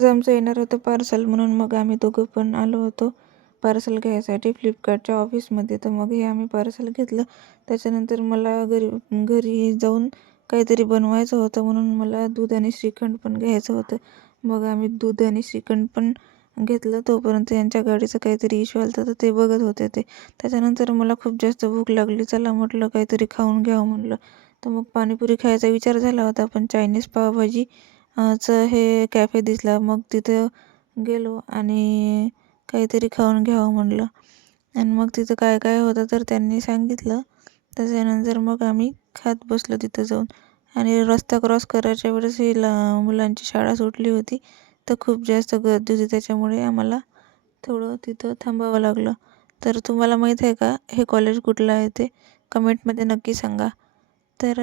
आज आमचं येणार होतं पार्सल, म्हणून मग आम्ही दोघं पण आलो होतो पार्सल घ्यायसाठी फ्लिपकार्टच्या ऑफिसमध्ये. तर मग हे आम्ही पार्सल घेतलं. त्याच्यानंतर मला घरी जाऊन काहीतरी बनवायचं होतं, म्हणून मला दूध आणि श्रीखंड पण घ्यायचं होतं. मग आम्ही दूध आणि श्रीखंड पण घेतलं. तोपर्यंत यांच्या गाडीचं काहीतरी इश्यू आला तर ते बघत होते ते. त्याच्यानंतर मला खूप जास्त भूक लागली. चला म्हटलं काहीतरी खाऊन घ्यावं म्हटलं. तर मग पाणीपुरी खायचा विचार झाला होता, पण चायनीज पावभाजी चं हे कॅफे दिसला. मग तिथं गेलो आणि काहीतरी खाऊन घ्यावं म्हटलं. आणि मग तिथं काय काय होतं तर त्यांनी सांगितलं. त्याच्यानंतर मग आम्ही खात बसलो तिथं जाऊन. आणि रस्ता क्रॉस करायच्या वेळेस ही मुलांची शाळा सुटली होती. तर खूप जास्त गर्दी होती, त्याच्यामुळे आम्हाला थोडं तिथं थांबावं लागलं. तर तुम्हाला माहीत आहे का हे कॉलेज कुठलं आहे ते? कमेंटमध्ये नक्की सांगा. तर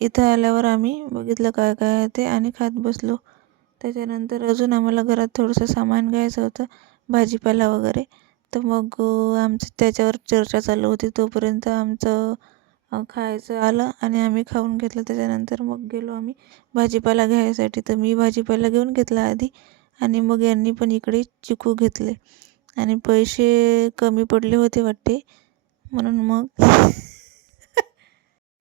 इथं आल्यावर आम्ही बघितलं काय काय आहे ते आणि खात बसलो. त्याच्यानंतर अजून आम्हाला घरात थोडंसं सामान घ्यायचं होतं, भाजीपाला वगैरे. तर मग आमचं त्याच्यावर चर्चा चालू होती. तोपर्यंत आमचं खायचं आलं आणि आम्ही खाऊन घेतलं. त्याच्यानंतर मग गेलो आम्ही भाजीपाला घ्यायसाठी. तर मी भाजीपाला घेऊन घेतला आधी आणि मग यांनी पण इकडे चिकू घेतले आणि पैसे कमी पडले होते वाटते, म्हणून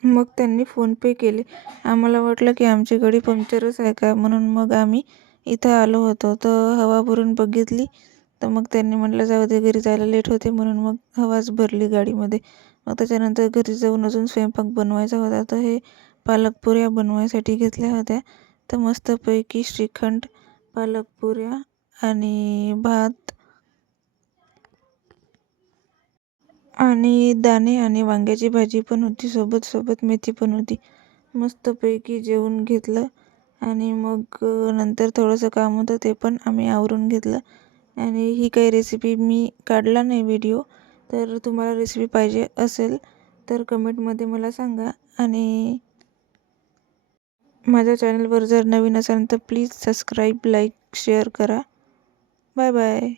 मग त्यांनी फोनपे केले. आम्हाला वाटलं की आमची गाडी पंक्चरच आहे का, म्हणून मग आम्ही इथं आलो होतो. तर हवा भरून बघितली. तर मग त्यांनी म्हटलं जाऊ दे, घरी जायला लेट होते, म्हणून मग हवाच भरली गाडीमध्ये. मग त्याच्यानंतर घरी जाऊन अजून स्वयंपाक बनवायचा होता. तर हे पालकपुऱ्या बनवायसाठी घेतल्या होत्या. तर मस्तपैकी श्रीखंड, पालकपुऱ्या आणि भात आणि दाणे आणि वांग्याची भाजी पण होती, सोबत मेथी पण होती. मस्तपैकी जेवून घेतलं आणि मग नंतर थोडंसं काम होतं ते पण आम्ही आवरून घेतलं. आणि ही काही रेसिपी मी काढला नाही व्हिडिओ. तर तुम्हाला रेसिपी पाहिजे असेल तर कमेंटमध्ये मला सांगा. आणि माझ्या चॅनलवर जर नवीन असाल तर प्लीज सबस्क्राईब, लाईक, शेअर करा. Bye bye.